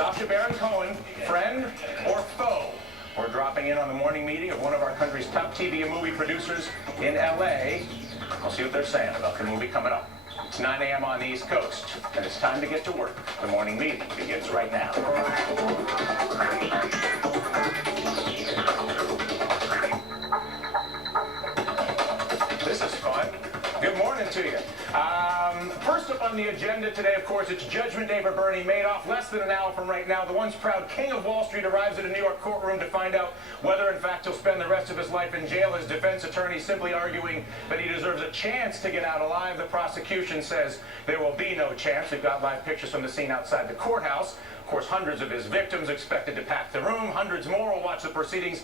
Sacha Baron Cohen, friend or foe? We're dropping in on the morning meeting of one of our country's top TV and movie producers in L.A. We'll see what they're saying about the movie coming up. It's 9 a.m. on the East Coast, and it's time to get to work. The morning meeting begins right now. This is fun. Good morning to you. First up on the agenda today, of course, it's Judgment Day for Bernie Madoff. Less than an hour from right now, the once proud king of Wall Street arrives at a New York courtroom to find out whether, in fact, he'll spend the rest of his life in jail. His defense attorney simply arguing that he deserves a chance to get out alive. The prosecution says there will be no chance. We've got live pictures from the scene outside the courthouse. Of course, hundreds of his victims expected to pack the room. Hundreds more will watch the proceedings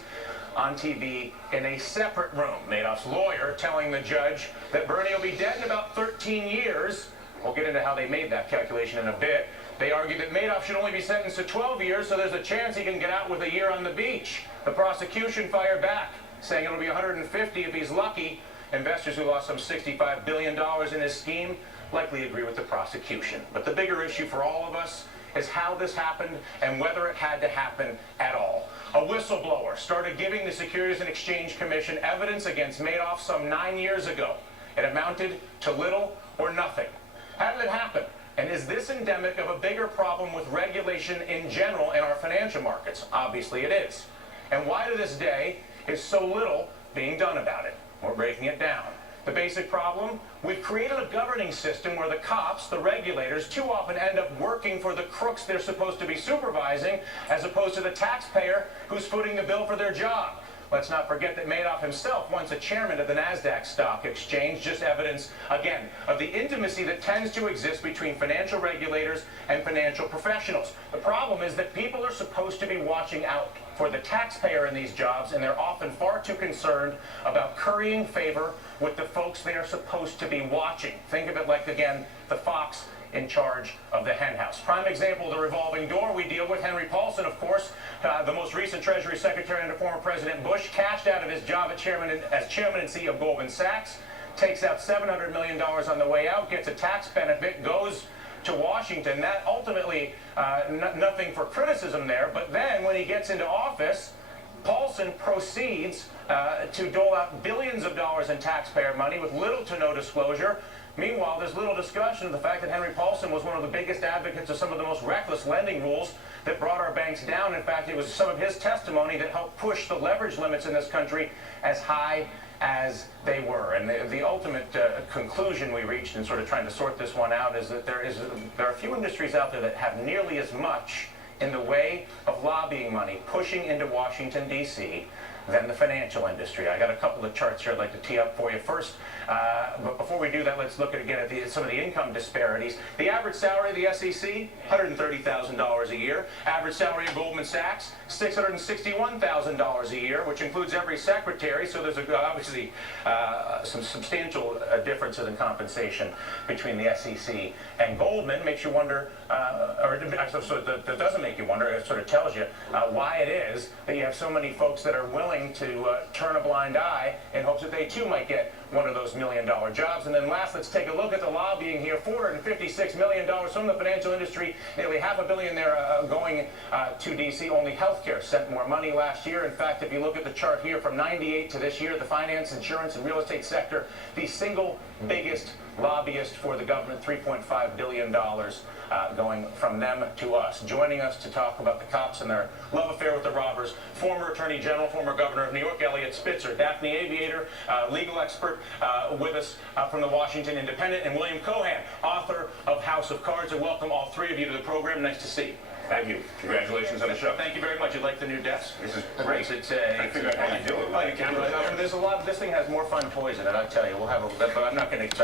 on TV in a separate room. Madoff's lawyer telling the judge that Bernie will be dead in about 13 years. We'll get into how they made that calculation in a bit. They argue that Madoff should only be sentenced to 12 years, so there's a chance he can get out with a year on the beach. The prosecution fired back, saying it'll be 150 if he's lucky. Investors who lost some $65 billion in his scheme likely agree with the prosecution. But the bigger issue for all of us is how this happened and whether it had to happen at all. A whistleblower started giving the Securities and Exchange Commission evidence against Madoff some 9 years ago. It amounted to little or nothing. How did it happen? And is this endemic of a bigger problem with regulation in general in our financial markets? Obviously it is. And why to this day is so little being done about it? We're breaking it down. The basic problem? We've created a governing system where the cops, the regulators, too often end up working for the crooks they're supposed to be supervising, as opposed to the taxpayer who's footing the bill for their job. Let's not forget that Madoff himself, once a chairman of the NASDAQ stock exchange, just evidence, again, of the intimacy that tends to exist between financial regulators and financial professionals. The problem is that people are supposed to be watching out for the taxpayer in these jobs, and they're often far too concerned about currying favor with the folks they are supposed to be watching. Think of it like, again, the fox in charge of the henhouse. Prime example, the revolving door we deal with. Henry Paulson, of course, the most recent Treasury Secretary under former President Bush, cashed out of his job as chairman and CEO of Goldman Sachs, takes out $700 million on the way out, gets a tax benefit, goes to Washington. That ultimately, nothing for criticism there, but then when he gets into office, Paulson proceeds to dole out billions of dollars in taxpayer money with little to no disclosure. Meanwhile, there's little discussion of the fact that Henry Paulson was one of the biggest advocates of some of the most reckless lending rules that brought our banks down. In fact, it was some of his testimony that helped push the leverage limits in this country as high as they were. And the ultimate conclusion we reached in sort of trying to sort this one out is that there are few industries out there that have nearly as much in the way of lobbying money pushing into Washington, D.C. than the financial industry. I got a couple of charts here I'd like to tee up for you first. But before we do that, let's look at some of the income disparities. The average salary of the SEC, $130,000 a year. Average salary of Goldman Sachs, $661,000 a year, which includes every secretary. So there's obviously some substantial differences in compensation between the SEC and Goldman. Makes you wonder, that doesn't make you wonder, it sort of tells you why it is that you have so many folks that are willing to turn a blind eye in hopes that they too might get one of those million-dollar jobs. And then last, let's take a look at the lobbying here. $456 million from the financial industry, nearly $500 million there going to D.C. Only healthcare sent more money last year. In fact, if you look at the chart here from '98 to this year, the finance, insurance, and real estate sector, the single biggest lobbyist for the government, $3.5 billion going from them to us. Joining us to talk about the cops and their love affair with the robbers, former Attorney General, former Governor of New York, ELLIOT Spitzer, Daphne Aviator, legal expert with us from the Washington Independent, and William Cohan, author of House of Cards. And welcome all three of you to the program. Nice to see you. Thank you. Congratulations on the show. Thank you very much. You like the new desk? This is great. It's I figured out how you do it. There's a lot. This thing has more fun toys in it. I tell you. We'll have a. But I'm not going to.